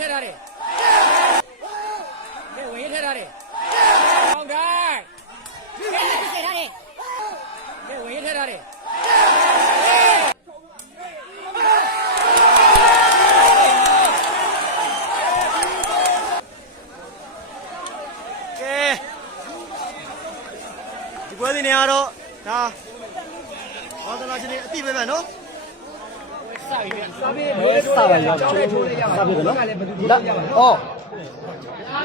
ထက်ထားတယ်ကဲဝင်ထက်ထားတယ်ကောင်းတိုင်းကဲထက်ထားတယ်ကဲဝင်ထက်ထားတယ် ကဲဒီပွဲစဉ်တွေကတော့ဒါဘောဒနာချင်းတွေအတိပဲပဲနော် ဘယ်စပါလဲချိုးချိုး စပါနော်လက်အော်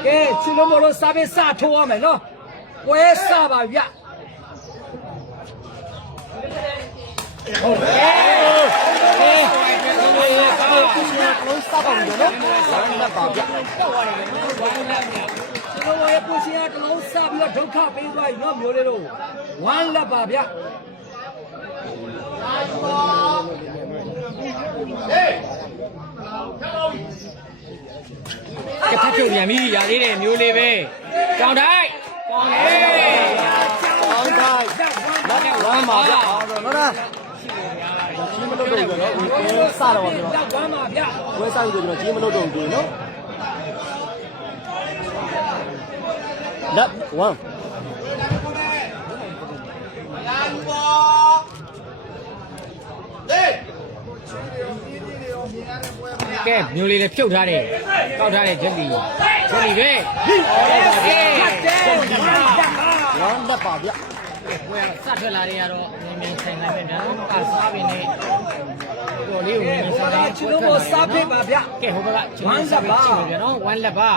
ကဲချီလုံးမလို့စပါစထိုးရမယ်နော်ဝဲစပါဗျဟုတ်ကဲ့ကဲလုံးစပါမယ်နော်လက်ပါဗျချီလုံးဝဲပူရှင်ကလုံးစပြီးတော့ဒုက္ခပေးသွားပြီနော်မျိုးလေးတို့ဝမ်းလက်ပါဗျ ကထက်ပြုတ်ပြန်ပြီရာသေးတယ်မျိုးလေးပဲကြောင်တိုက်ကောင်းလေကောင်းတိုက်နောက်ထပ်ဝမ်းပါဗျအောင်တော့နော်လားဒီမလို့တော့ဘူးနော်ဝယ်စတော့ပါဗျာဝမ်းပါဗျာဝယ်စပြီးတော့ဒီမလို့တော့ဘူးနော်လက်1 ကဲမျိုးလေးလည်းဖြုတ်ထားတယ်ကောက်ထားတယ်ဂျက်လီဂျက်လီပဲကဲဝမ်းလက်ပါဗျဘွယ်စထွက်လာတွေကတော့မြင်မြင်ဆိုင်ဆိုင်ပဲဗျာကစားပင်နဲ့ကိုလေးကိုမြင်မြင်ဆိုင်ဆိုင်ချီလုံးမစားဖိပါဗျကဲဟိုဘက်ကကျွန်တော်စားပြီးကြည့်မယ်ဗျာနော်ဝမ်းလက်ပါ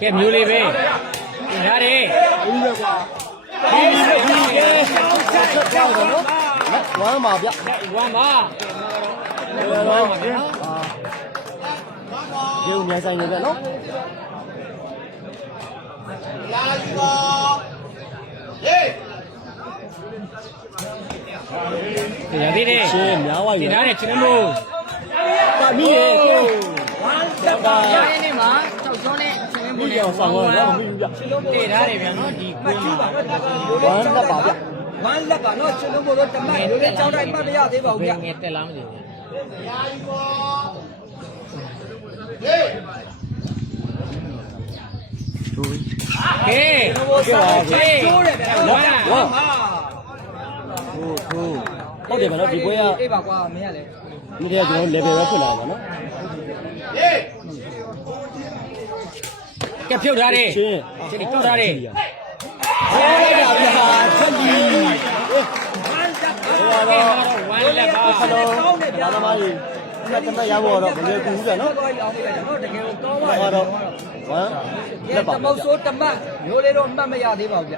ကဲမျိုးလေးပဲပြင်ထားတယ်ဦးရကွာဒီဒီဒီကဲချက်ကြောက်တော့နော်လက် ဝမ်းပါဗျဝမ်းပါဝမ်းပါဗျအာဒီဦးမြိုင်ဆိုင်နေဗျနော်ရသေးတယ်ရှင်းများဝါပြယူင်ထားတယ်ကျွန်တော်တို့ပါမိရဲ့ကဲဝမ်းလက်ပါရတဲ့နေ့မှာကြောက်ကြောနဲ့ ချင်းမိင်းရောပုံဆောင်နဲ့တော့မိဗျတည်ထားတယ်ဗျာနော်ဒီကွင်းမှာဝမ်းလက်ပါဗျဝမ်းလက်ပါနော်ချစ်လုံးဘို့တော့တမတ်ရိုးလေးကြောင်းတိုင်းမှတ်မရသေးပါဘူးဗျငယ်တက်လာမသိဘူးကဲဘို့စားချေကျိုးတယ်ဗျဝမ်းဝမ်းပါဟိုဟိုဟုတ်တယ်ဗျနော်ဒီပွဲကအေးပါကွာမင်းကလည်းဒီတည်းကကျွန်တော် level ပဲဖြစ်လာပါနော် ကဲဖြုတ်ထားတယ်ရှင်းချင်းဖြုတ်ထားတယ်ဟောလိုက်တာဗျာချက်ကြီးကဲတော့ဝမ်းလက်ပါဟယ်လိုဒါသမားကြီးအဲ့တမတ်ရဖို့တော့ဘယ်လိုကူးကြနော်တကယ်ကောင်းပါတော့ဝမ်းလက်ပါတမုတ်ဆိုးတမတ်မျိုးလေးတော့မှတ်မရသေးပါဘူးဗျ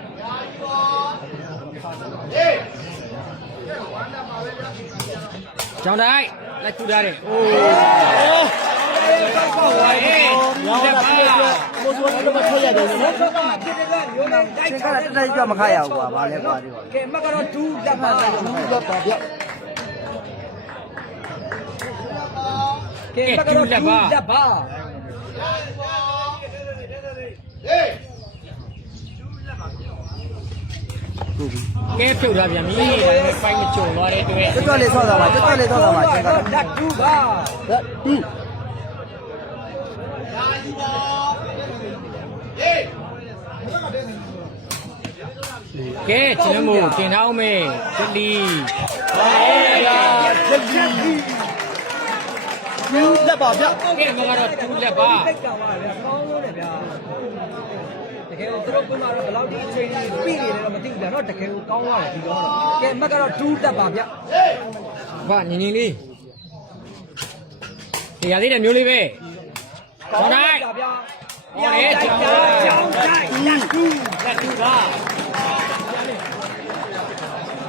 ကြောင်းတိုင်းလက်ထူထားတယ်အိုး ဟောဝိုင်းရောင်းတာပြည့်ပြည့်မိုးစိုးလည်းမထွက်ရတယ်နော်ဖြစ်တဲ့ကမျိုးလေးတိုက်ချတယ်တက်ကြမခရဘူးကွာဗာလဲကွာဒီပါကဲမကတော့ဒူးလက်ပါဘူးလက်ပါဗျကဲမကတော့ဒူးလက်ပါကဲဖြုတ်ထားပြန်ပြီဒါပေမဲ့ဖိုင်မချုံသွားတဲ့အတွက်ကျွတ်လေးဆော့တာပါကျွတ်လေးဆော့တာပါကျွန်တော်လက်ဒူးပါလက်တူ ကဲကျွန်တော်တို့တင်ထားအောင်မေဂျလီပါလာချက်ကြီးဘူးလက်ပါဗျကဲမကတော့တူလက်ပါတိတ်ကောင်ပါဗျာကောင်းလို့လေဗျာတကယ်တော့သူတို့ကမှတော့ဘယ်လောက်ဒီအချိန်ကြီးပြီနေလဲတော့မသိဘူးဗျာနော်တကယ်ကိုကောင်းသွားတယ်ဒီတော့ကဲမကတော့ဒူးလက်ပါဗျဘာညင်ညင်လေးတရားသေးတယ်မျိုးလေးပဲကောင်းတိုင်းဗျာဟောလေကြောင်းတိုင်းကြောင်းတိုင်းလက်ဒူးလက်ထူပါ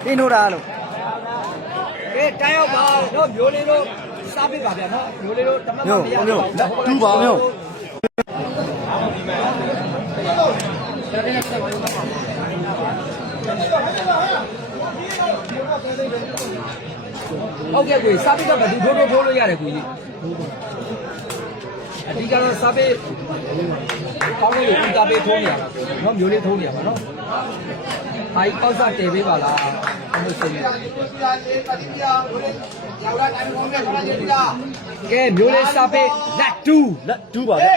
တင်းထိုးတာလို့ကဲတိုင်းရောက်ပါတော့မျိုးလေးတို့စားပေးပါဗျာနော်မျိုးလေးတို့တမတ်မရဘူးတူပါမျိုးဟုတ်ကဲ့ကိုစားပေးတော့ဘယ်သူထိုးထိုးထိုးလို့ရတယ်ကိုကြီး အဓိကတော့စာပေကောင်းလို့ဦးတာပေးထိုးနေရတာနော်မျိုးလေးထိုးနေရပါနော်ဟာဒီပေါက်စားတည်ပေးပါလားအဲ့လိုဆိုရင်ကဲမျိုးလေးစာပေလက်တူလက်ဒူးပါဗျ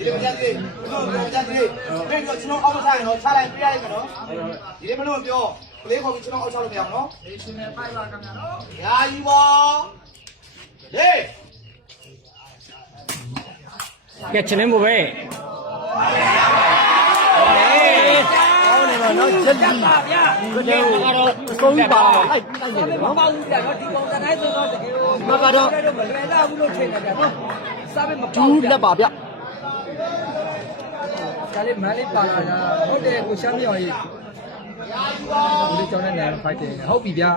ဒီမကြသေးဘူးဒီမကြသေးဘူးအဲ့တော့ကျွန်တော်အောက်ဆိုင်တော့ခြားလိုက်ပြရရမယ်နော်ဒီမလို့ပြောက လေးခေါ်ပြီးကျွန်တော်အောက်ချလို့ပြအောင်နော်ရှင်နေပိုက်ပါခင်ဗျာနော်ရာယူပါဟေးကဲချင်းနေမို့ပဲအောင်းနေမှာနော်ချက်ကြီးပါဗျာဘယ်လိုအဆုံးပါလိုက်လိုက်နေတယ်မနော်ပေါ့ဘူးကြာတော့ဒီပုံစံတိုင်းဆိုတော့တကယ်လို့မကတော့မလွယ်တော့ဘူးလို့ထင်တယ်ဗျာနော်စာပေမပေါ့ဒူးလက်ပါဗျဒါလေးမန်းလေးပါလာတာဟုတ်တယ်ကိုရှမ်းမြော်ကြီး ဒီလေးကြောင်းနဲ့နိုင်ဖိုက်တယ်ဟုတ်ပြီဗျာ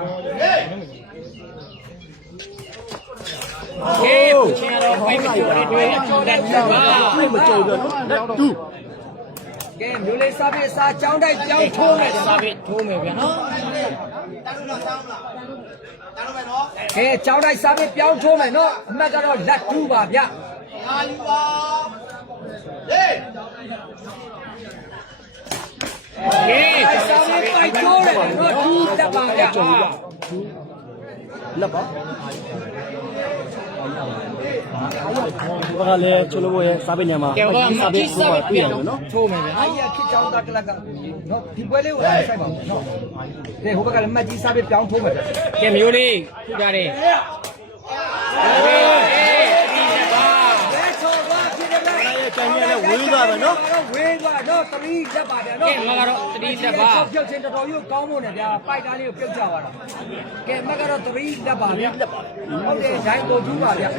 ကဲချင်းရတော့ဖိုက်မကျော်တဲ့တွေ့အကျော်တဲ့ပါပြည့်မကြုံတော့နော်လက်ဒူးကဲမျိုးလေးစားပြီးစားကြောင်းတိုက်ကြောင်းထိုးမယ်စာပေထိုးမယ်ဗျာနော်တာလို့လားတာလို့လားတာလို့မယ်နော်ကဲကြောင်းတိုက်စားပြီးပြောင်းထိုးမယ်နော်အမှတ်ကတော့လက်တူပါဗျာရာယူပါဟေး ကဲ တိုက်စားပြီးပိုက်ထိုးတယ်နော်တူတ က်ပါဗျာလက်ပါဘာလဲချလိုဘရဲ့စားပညာမှာကဲဘာမှစားပကြည့်စာညာပေတွေ့ရပြန်မယ်နော်ထိုးမယ်ဗျာအားရဖြစ်ကြောင်းတက်ကလကနော်ဒီပွဲလေးကိုအားဆိုင်ပါဦးနော်ကဲဟိုဘက်ကလည်းမှတ်ကြီးစားပြီးပြောင်းထိုးမယ်ဗျာကဲမျိုးလေးထူကြတယ်ဟေးဒီပါ ဘယ်ချော်သွားဖြစ်တယ်ဗျာ အဲ့ကျန်ရတဲ့ဝေးသွား မယ်နော်ဝေးသွားတော့သတိတက်ပါဗျာနော်ကဲမကတော့တတိတက်ပါပြုတ်ချင်းတော်တော်ကြီးကောင်းဖို့နဲ့ဗျာပိုက်ကားလေးကိုပြုတ်ကြပါတော့ကဲမကတော့သတိတက်ပါဗျာဟုတ်တယ်ဒိုင်ကိုကျူးပါဗျာ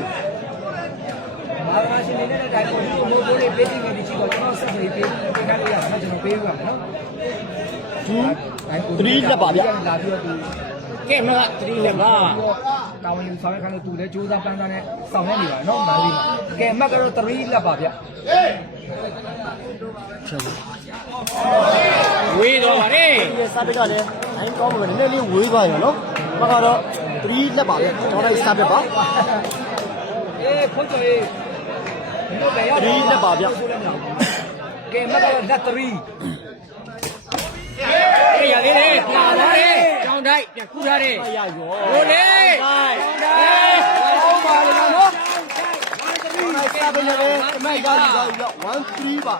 မာလာရှင်နေတဲ့ဒိုင်ကိုကျူးမိုးလေးပေးပြီးနေကြည့်တော့ကျွန်တော်ဆက်ပြီးပေးပေးခိုင်းလို့ရမှာကျွန်တော်ပေးရမှာနော်ဒူးဒိုင်ကိုသတိတက်ပါဗျာလာပြီးတော့သူကဲမကတတိတက်ပါတာဝန်ယူဆောင်ရွက်ခိုင်းလို့သူလည်းစူးစမ်းပန်းစားနဲ့ဆောင်ရွက်နေပါနော်မန္တလေးမှာကဲမကတော့သတိလက်ပါဗျာ ဝေးတော့ပါတယ်ဒီစားပက်ကလည်းအရင်ကောင်းမှာနည်းနည်းလေးဝေးသွားရနော်ဘာကတော့3လက်ပါဗျကျွန်တော်တို့စားပက်ပါအေးခွန်ကျော်ရေးဒီလိုပဲရ3လက်ပါဗျကဲမကတော့လက်သတိကဲရသေးတယ်ပါလာတယ်ကြောင်းတိုက်ပြန်ခုထားတယ်ရရောဟိုလေကောင်းပါလေနော်စားပက်လည်းအမိုက်ရောက်ရောက်1 3ပါ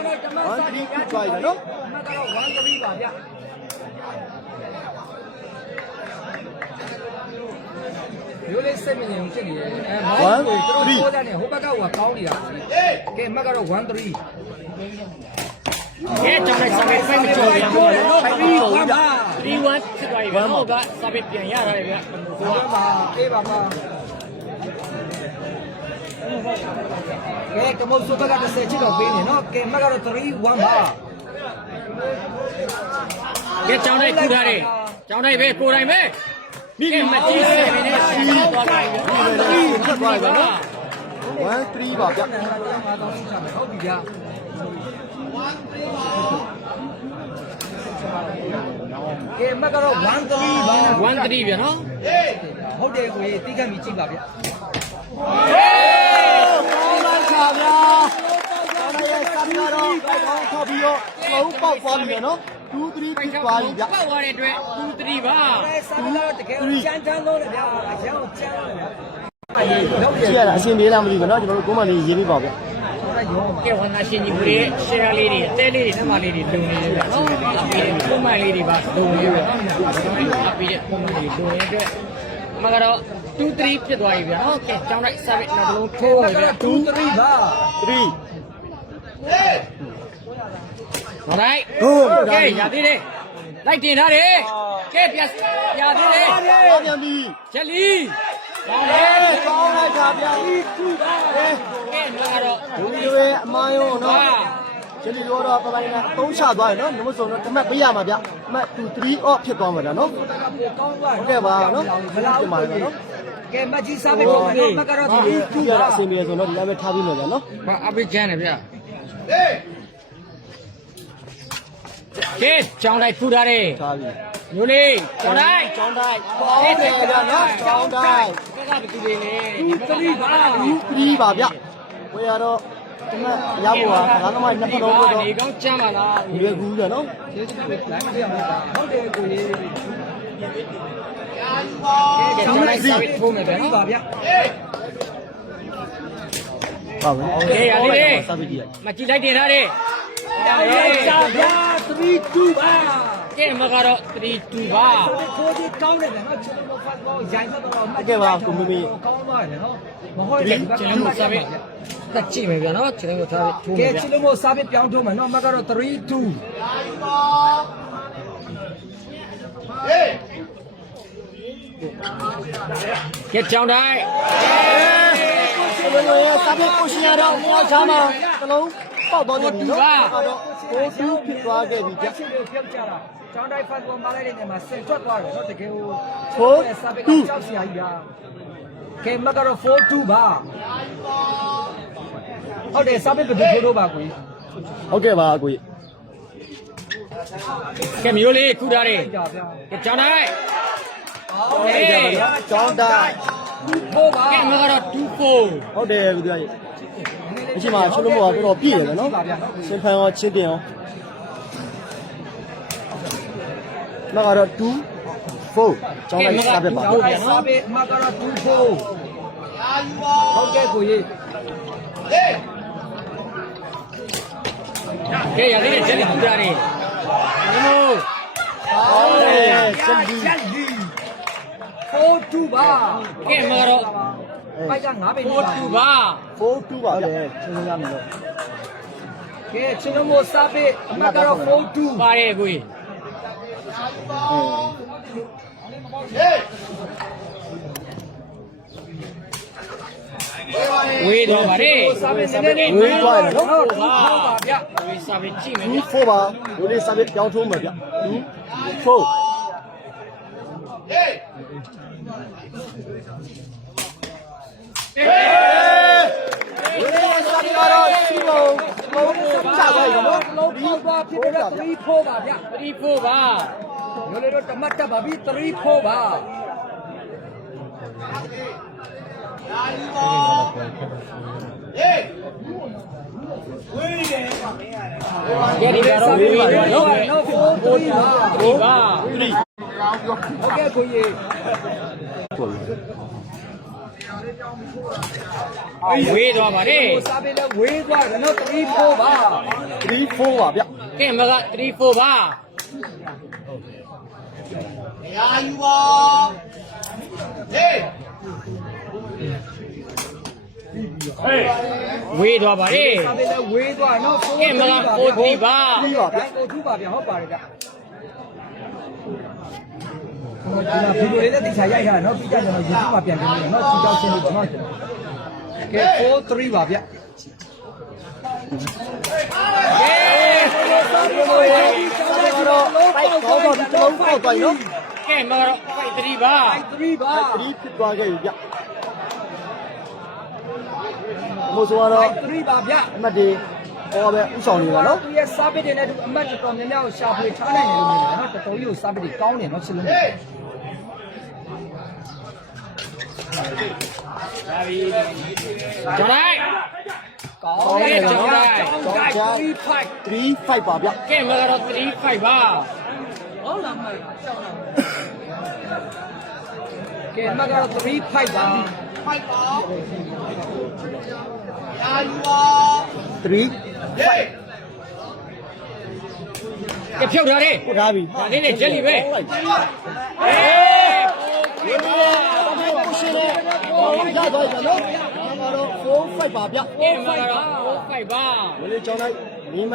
ဟိုလေကျောင်းတော့ဓမ္မ1စာ3ခုသွားရနော်မကတော့1 3ပါဗျာရိုးလေးစိတ်မငြိမ်ဖြစ်နေတယ်အဲမောင်းကိုသူတို့ပြောတယ်ဟိုဘက်ကကကောင်းနေတာကဲမကတော့1 3ကဲကြောင်းတိုက်စာပေဖိုက်မကျော်ပြန်တော့တော့ပြီးပါမှာဒီဝမ်ဖြစ်သွားပြီဗျာဟုတ်ကစာပေပြန်ရတာလေဗျာဘုရားမှာအေးပါမှာ ကဲကမုတ်စုဘက်က30ချစ်တော့ပေးနေနော်ကဲမကတော့3 1ပါကဲကြောင်းတိုက်ခုထားတယ်ကြောင်းတိုက်ပဲကိုယ်တိုင်ပဲမိခင်မကြည့်စေနေနဲ့စီးသွားတယ်ဗျာ3ထွက်သွားရနော်1 3ပါဗျငါတော့ငါတော့ရှိချမယ်ဟုတ်ပြီဗျာကဲမကတော့1 3ပါ1 3ဗျာနော်ဟုတ်တယ်ကိုကြီးတိကပ်ပြီးကြည့်ပါဗျာကောင်းလိုက် ပါဗျာကျွန်တော်ရဲ့စားပက်ကတော့ကောင်းထောက်ပြီးတော့လုံးပေါက်သွားပြီနော်2 3ခုသွားပြီဗျပောက်သွားတဲ့အတွက်2 3ပါအဲဆာလာတကယ်ကြမ်းကြမ်းတော့တယ်ဗျာအရောင်ကြမ်းတယ်ဗျာအေးတော့ကြည့်ရတာအရှင်ပြေးလားမသိဘူးနော်ကျွန်တော်တို့ကိုမလေးရေးပေးပါဗျရောမှာကဲဝန်သားရှင်ကြီးဘူးရဲ့ share လေးတွေအသေးလေးတွေနှမလေးတွေလုံနေတယ်ဗျာနော်အပီးတွေပုံမှန်လေးတွေပါလုံနေတယ်ဗျာအပီးတဲ့ပုံမှန်လေးလုံနေတဲ့အတွက် မကတော့2 3ဖြစ်သွားပြီဗျာနော်ကဲကြောင်းလိုက် service နောက်တစ်လုံးထိုးရဗျာ2 3ပါ3ဟုတ်လိုက်ဟုတ်ကဲရသေးတယ်လိုက်တင်ထားတယ်ကဲပြရသေးတယ်ပါပြန်ပြီချက်လီကောင်းတအဲယ်ကောင်းလိုက်တာဗျာအဲကဲမကတော့ဒူရီရဲ့အမိုင်းရောနော် ကျလီရောတော့ပပိုင်းနဲ့အသုံးချသွားရနော်နှမစုံတော့တမက်ပေးရမှာဗျအမတ်2 3 off ဖြစ်သွားမှာဗျနော်ကောင်းသွားဟုတ်ကဲ့ပါနော်မလားပြန်ပါလေနော်ကဲမကြီးစားပဲတော့နော်မကတော့ဒီဒီကြည့်ရတာအဆင်ပြေဆိုတော့ဒီတိုင်းပဲထားပြီးမယ်ဗျနော်ဘာအပိကျန်းတယ်ဗျကဲကြောင်းလိုက်ထူထားတယ်ထားပြီးမျိုးလေးကျောင်းတိုင်းကျောင်းတိုင်းဟုတ်တယ်ဗျာနော်ကျောင်းတိုင်းကကဘယ်သူတွေလဲသူတရီပါဘူးပြီးပါဗျဝယ်ရတော့ ဒီမှာရဖို့ဟာငါသမိုင်းနှစ်ဖက်တော့တော့နေကောင်းကြမ်းပါလားရွယ်ကူးတယ်နော်ကျေးဇူးပဲလိုင်းမပြမှာဟုတ်တယ်ကိုကြီးကဲကျောင်းတိုင်းစာပြီးထိုးမယ်ဗျာတရီပါဗျဟုတ်ပြီကဲရလေးလေးစာပီကြီးရမကြည့်လိုက်တင်ထားတယ်ရောက်ကြဗျာ3 2ပါ ကဲမကတော့32ပါကိုကြီးကောင်းတယ်နော်ကျွန်တော်ဖတ်ကောရိုင်းဖတ်တော့မှကဲပါကိုမမေကောင်းသွားတယ်နော်မဟုတ်ရင်ကျွန်တော်တို့စာပြီးတက်ကြည့်မယ်ဗျာနော်ကျွန်တော်တို့ထားပြီးထိုးကဲမယ်ဗျာကျွန်တော်တို့စာပေပြောင်းထုတ်မယ်နော်မကတော့3 2ဟေးကဲကျောင်းတိုင်းဘယ်လိုလဲစာပီကိုရှင်ရတော့မြောက်ချာမှာကလုံးပေါက်သွားတယ်နော်ကတော့ကိုတူးဖြစ်သွားခဲ့ပြီဗျချ က်ချင်းကိုပြုတ်ကြတာကျောင်းတိုင်းဖတ်ကောမလိုက်တဲ့နေမှာစင်ထွက်သွားတယ်နော်တကယ်ကိုစာပေကကြောက်စရာကြီးပါကဲမကတော့4 2ပါဟုတ်တယ်စာပေဘယ်လိုထိုးတော့ပါကိုကြီးဟုတ်ကဲ့ပါအကိုကြီးကဲမျိုးလေးခုထားတယ်ကြဗျာကဲကျောင်းတိုင်းဟုတ်ကဲ့ပါဗျကျောင်းတိုင်းထိုးပါကဲမကတော့24ဟုတ်တယ်လူကြီးအချိန်မှာချင်းလို့ဘောကတော့ပြည့်တယ်နော်စင်ဖန်ရောချင်းတင်ရော နောက်ကတော့2 4ကျောင်းတိုင်းစာပဲပါကျောင်းတိုင်းစာပေမကတော့2 4ဟုတ်ကဲ့ကိုကြီးဟေးကဲရလေးနဲ့ချက်လေးခုထားတယ်ဒီလိုဟုတ်တယ်ချက်ဒီ4 2ပါကဲမကတော့ပိုက်က9ပဲနေပါ42ပါ4 2ပါဗျချင်းရမယ်လို့ကဲကျွန်တော်တို့စာပေအမကတော့4 2ပါရဲ့ကိုကြီးဟေး ဝေးတော့ပါလေစာပေနည်းနည်းလေးဝေးသွားတယ်နော်ဟုတ်ပါဗျဝေးစာပြီးကြည့်မယ်2ဗျ4ပါလူလေးစာပဲကြောင်းထိုးမယ်ဗျ2 4ဟေးလူလေးစာပဲကတော့စီပုံပုံချသွားပြီနော်လုံးပေါက်သွားဖြစ်တဲ့3 4ပါဗျ34ပါ ညလေးတို့တမတ်တက်ပါပြီ3 4ပါဟေးဝေးတယ်ကဲဒီကတော့ဝေးတော့နော်နော်4 3ပါဒီပါဟုတ်ကဲ့ကိုကြီးဝေးတော့ပါလေစာပေလည်းဝေးသွားတယ်နော်3 4ပါ3 4ပါဗျကဲမက34ပါ ရာယူပါဟေးဝေးတော့ပါလေစာပေလည်းဝေးသွားနော်4ကဲမက43ပါ3ပါဗျကိုထူပါဗျဟုတ်ပါတယ်ဗျဟိုဒီမှာဗီဒီယိုလေးနဲ့တိကျရိုက်ထားတယ်နော်ပြီးကြကျွန်တော် YouTube မှာပြန်ပြင်မယ်နော်စီတောက်ချင်းလို့နော်ကဲ4 3ပါဗျကတော့ပိုက်တော့တော့ဒီလုံးပေါက်သွားပြီနော်ကဲမကတော့ 53ပါ3ပါ3ဖြစ်သွားခဲ့ပြီဗျမို့ဆိုတော့3ပါဗျအမတ်တွေဟောပဲဥဆောင်နေပါနော်သူရဲ့စာပေတွေနဲ့သူအမတ်တော်တော်များများကိုရှာဖွေထားနိုင်တယ်လို့မြင်တယ်နော်တော်တော်ကြီးကိုစာပေတွေကောင်းတယ်နော်ချစ်လို့ဟေးကျောင်းတိုင်းကောင်းတယ်နော်ကျောင်းတိုင်း3 5 3 5ပါဗျကဲမကတော့35ပါ ကဲမကတော့3 5ပါဖိုက်ပါရာယူပါ3ဟေးကဲဖြုတ်ထားတယ်ပို့ထားပြီဒါလေးနဲ့ချက်လီပဲဟုတ်အေးဒီနေ့ကိုရှင်နဲ့ဟောရသွားပြီနော်ကတော့4 5ပါဗျကဲမကတော့35ပါဝလေးကျောင်းလိုက်မိမ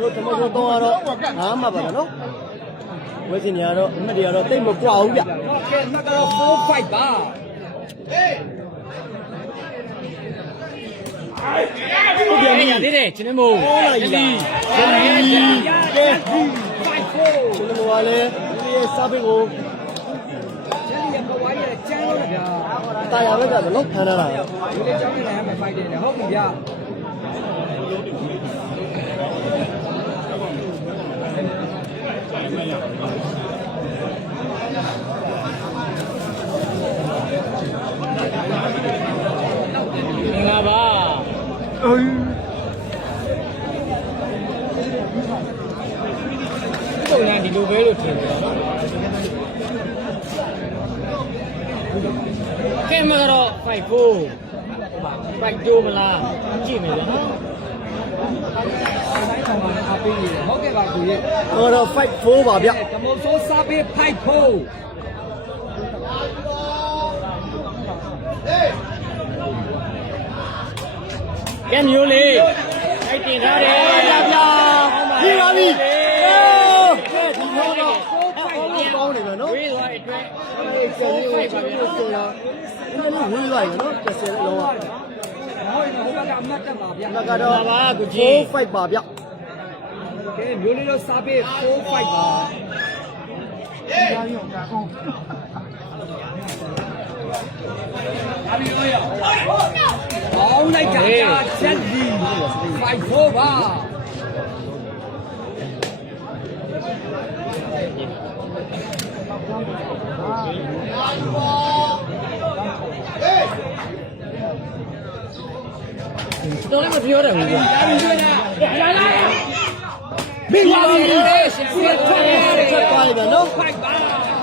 တို့ဓမ္မရုံတော့ကတော့ငားမှာပါနော် ဝဲစင်နေရတော့အမတ်တွေကတော့တိတ်မကွာဘူးဗျကဲမကတော့4 5ပါဟေးဟုတ်ပြန်ပြီရသေးတယ်ကျွန်တော်မို့ဟောလိုက်ပြီဂျယ်လီကဲ5 4ကျွန်တော်ကလည်းဒီရဲ့စာပေကိုကျန်ရကဝိုင်းရကျန်းလို့ဗျာတာယာဘက်ကနော်ခံရတာဒီလေးကျောင်းနေလည်းမဖိုက်တယ်ဟုတ်ပြီဗျာ မင်္ဂလာပါအင်းတော့ညာဒီလိုပဲလို့ထင်တယ်ခင်မကတော့5 4 5 2မလားကြည့်မယ်နော်ဆိုင်ဆောင်မှာအားပေးနေတယ်ဟုတ်ကဲ့ပါကိုရဲ့အော်တော့5 4ပါဗျကမုတ်ဆိုးစားပေး5 4 ရက်မျိုးလေးထိုက်တင်ထားတယ်ပြပြပြီးပါပြီဒီတော့တော့ကောင်းနေပြီနော်ဝေးသွားအတွက်ဆယ်လေးဝေးပါပြီနော်ဆယ်လားဒီလိုဝေးသွားပြီနော်ဆယ်လောကဟုတ်ကဲ့ဘုရားကအမှတ်တက်ပါဗျာငါကတော့ပါကိုကြီး5ပါဗျာကဲမျိုးလေးတော့စားပေး4 5ပါဟေးရောင်းကောင်းအဘိရောရော လိုက်ကြတာချက်ဒီ5 4ပါတော်လည်းမပြောတယ်ဘူးကွာပြီးပါပြီဆက်ထွက်ရဆက်သွားပြီနော်ဖိုက်ပါ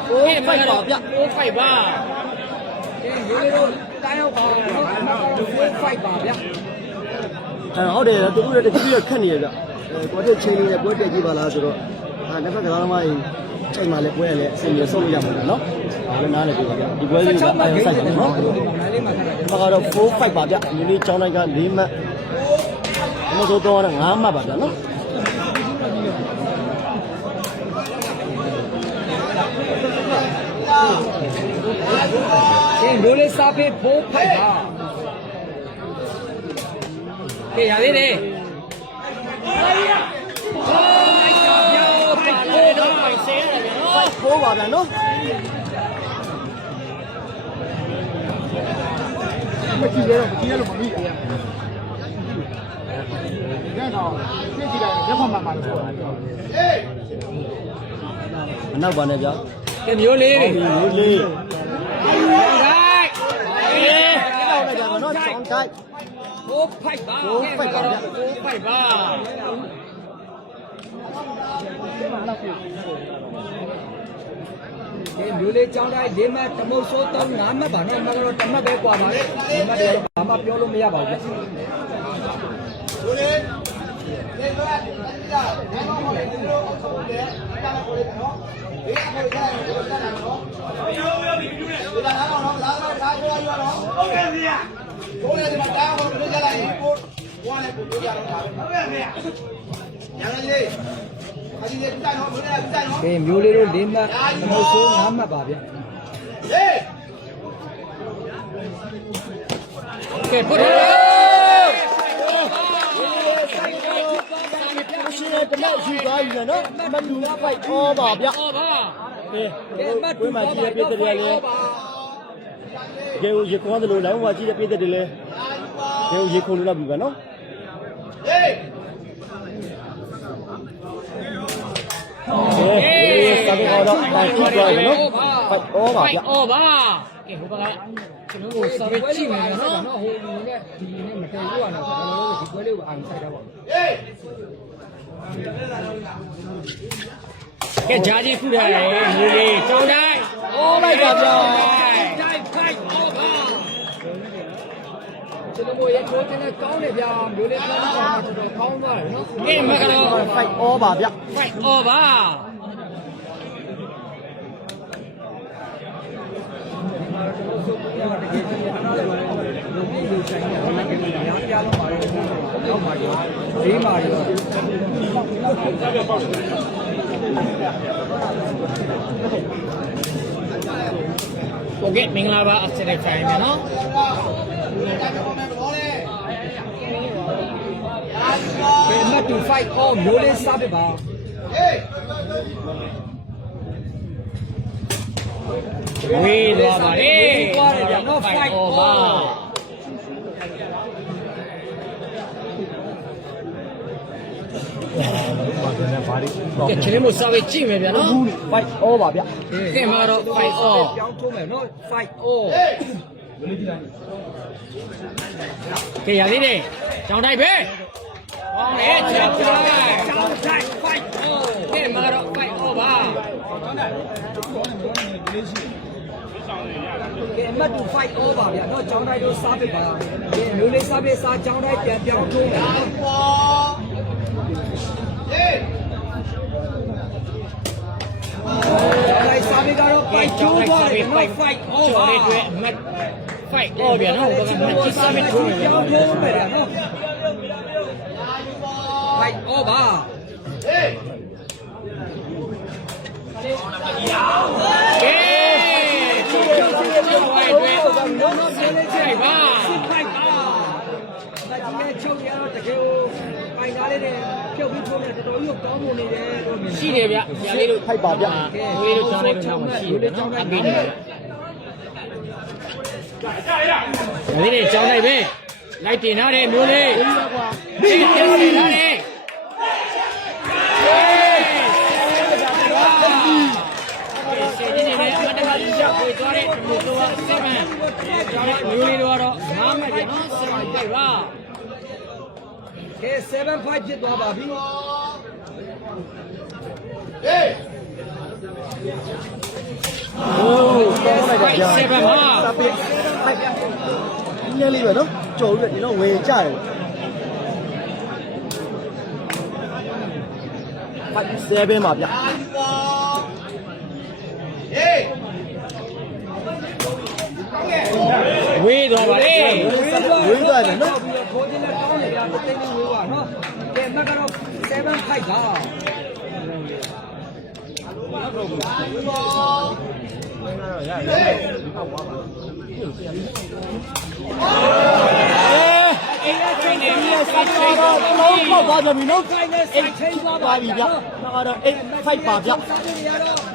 4 5ပါဗျโอ้ဖိုက်ပါကဲမျိုးလေးတို့တိုင်း ရောက်ပါတော့အမှတ်ကတော့4 5ပါဗျာအဲဟုတ်တယ်သူတို့တတိယခက်နေရဗျအဲကိုတဲ့ချင်းလေးနဲ့ပွဲတက်ကြည့်ပါလားဆိုတော့အာတစ်ဖက်ကသမားကြီးချိန်မှလည်းပွဲရလဲအစင်ရဆုံးရမှာနော်ဒါလည်းနားလည်းပြပါဗျဒီပွဲလေးက6မှတိုတ်င်ဂိမ်းဆိုင်တတယ်ယ်နော်နော်ဒီမှာလေးမှာထားတာဘာကတော့4 5ပါဗျဒီနေ့ကျောင်းတိုင်းက4မှတ်မဆိုတော့5မှတ်ပါဗျနော် ကဲမျိုးလေးစားပေး4 5ပါကဲရသေးတယ်ပါလေတော့ပိုင်ဆဲရတယ်ဗျာနော်4ပါဗျနော်မကြည့်ရတော့မကြည့်ရလို့မမိဘူးညတော့ပြည့်ကြည့်လိုက်ရက်ခွန်မှန်ပါလို့ပြောတာဟေးအနောက်ပါနဲ့ဗျကဲမျိုးလေးဟုတ်ပြီမျိုးလေး right အေး တောင်းလိုက်ကြပါနော်ကျောင်းတိုင်း 4 5ပါ 4 5ပါဗျ โอ้ဖိုက်ပါ ကဲမျိုးလေးကြောင်းတိုင်း၄မှတ်တမုတ်ဆိုး3 5မှတ်ပါနော်မကတော့တစ်မှတ်ပဲกว่าပါလေဒီမှတ်တွေကတော့ဘာမှပြောလို့မရပါဘူးဗျ လူလေးဒီတော့အဲ့ဒါဒါမှမဟုတ်လေဒီလိုအဆုံးတယ်ဒါလည်းကိုလေးနော် ဒီအဖေကလည်းဒီလိုတက်တာနော်ဒီလာတော့နော်လာတော့ဒါပြောရတော့ဟုတ်ကဲ့ဗျာဘိုးလေးဒီမှာတားဟောဒီကြလိုက်ကိုဘွားလည်းကိုပြောရတော့ဒါပဲဟုတ်ကဲ့ဗျာညာလေးအဒီလေးတိုင်နော်ဘိုးလေးတိုင်နော်ကဲမျိုးလေးတို့၄မှတ်တမုတ်ဆိုး5မှတ်ပါဗျဟေးကဲပုတ်တယ်ရှင်ရဲ့တမက်ယူသွားပြီနော်မလူဖိုက်ဩပါဗျဟောပါ ကဲဝိမာကြည့်ရပြည့်တယ်လေတကယ်ကိုရေကောင်းတယ်လို့လိုင်းဝါကြည့်ရပြည့်တယ်လေတကယ်ကိုရေခုံလို့လာပြီဗျနော်ဟေးကဲစာတော့တော့ပါကြည့်သွားပြီနော်ဖိုက်ဩပါဖိုက်ဗျဟောပါကဲဟိုဘကကျွန်တော်တို့စာပဲကြည့်မယ်နော်နော်ဟိုနဲ့ဒီနဲ့မတည့်ဘူးကတော့ကျွန်တော်တို့ဒီပွဲလေးကိုအာရုံစိုက်တာပေါ့ဟေး ကဲဂျာကြီးခုထားတယ်မျိုးလေးကျောင်းတိုင်းဩလိုက်ပါဗျတိုင်းဖိုက်ဟောပါကျွန် တော်တို့ရဲ့ချိုးတင်တဲ့ကောင်းတယ်ဗျာမျိုးလေးကောင်းတာတော်တော်ကောင်းသွားတယ်နော် ကဲမကတော့ ဖိုက်ဩပါဗျ ဖိုက်ဟောပါ တကယ်ကြီးရတယ်လူကြီးလူဆိုင်တယ်ဟုတ်ကဲ့ညာကြားတော့ပါတယ်တော့ပါရောဒီမှာရော โอเคမင်္ဂလာပါအစတဲ့ဖိုင်မယ်နော် ကဲမတ်တူ5 all မျိုးလေးစားပြပါ ဝေးသွားပါလေ ဝေးသွားတယ်ဗျာနော် ဖိုက် တင်လဲဘာတွေတော့ကဲချင်းမို့စာပဲကြည့်မယ်ဗျာနော်ဘူးလေဖိုက်အောပါဗျာကဲမှာတော့ဖိုက်အောကြောင်းထိုးမယ်နော်ဖိုက်အောကဲရသေးတယ်ကြောင်းတိုက်ပဲဟောလေကြောင်းတိုက်ကြောင်းတိုက်ဖိုက်အောကဲမှာတော့ဖိုက်အောပါကြောင်းတိုက်ကဲအမတ်တူ fight over ဗျာเนาะចောင်းတိုင်းတို့စားပစ်ပါကဲမျိုးလေးစားပစ်စားចောင်းတိုင်းပြန်ပြောင်းထိုးတာ လိုက်စားပစ်ကတော့ပိုက်ကျိုးသွားတယ်နော်5 over ကျော်လေးအတွက်အမတ်ဖိုက်တော့ဗျာနော်ဘာမှမကြည့်စမ်းမထိုးနေဗျာပြောင်းထိုးမယ်ဗျာနော်5 over ဟေး ကဲချိုးချိုးချိုးချိုးဝိုင်းတွေ နော်နော်ဆင်းလေးချိန် ပါ 5ပါဒါကြီးရဲ့ ချုပ်ရတော့တကယ်ကိုပိုင်ကားလေးနဲ့ဖြုတ်ပြီးထိုးနေတော်တော်ကြီးကောင်းမွန်နေတယ်လို့မြင်ရှိတယ်ဗျာညာလေးတို့ဖိုက်ပါဗျဝေးတို့ကျောင်းလေးတို့မှာရှိတယ်နော်အပေးနေတယ်ဝေးလေးကျောင်းလိုက်ပဲလိုက်တင်ထားတယ်မျိုးလေးဒီတင်ထားတယ်စေဒီနေနဲ့အမတ်တမကြီးရောက်ပြေးသွားတဲ့ဒီလိုတော့7ကျောင်းမျိုးလေးတို့ကတော့9မှတ်ပြန်နော်7မှတ်ပါ ကဲ7 5ဖြစ်သွားပါပြီဟေးโอ้ကောင်းလိုက်တာဗျာ7မှာစပစ်ဖိုက်နည်းလေးပဲနော်ကြော်ပြီးဒီတော့ဝင်ကြတယ်ဖိုက်7ပါဗျအာယူဝါဟေးဝေးသွားပါလေဝင်းသွားတယ်နော်ပြီးတော့ခိုးခြင်း နဲ့တောင်းနေကြတဲ့တိတ်လေးဝေးပါနော်ကဲမက်ကတော့7 5ပါအိမ်ကချိန်နေပြီဆက်ချိအဲ့န်တော့တော့လုံးပေါက်သွားကြပြီနော်ခိုင်းနဲ့ဆိုင်ချင်းသွားပါပါပြီဗျာဒါကတော့8 5ပါဗျစားနေရတော့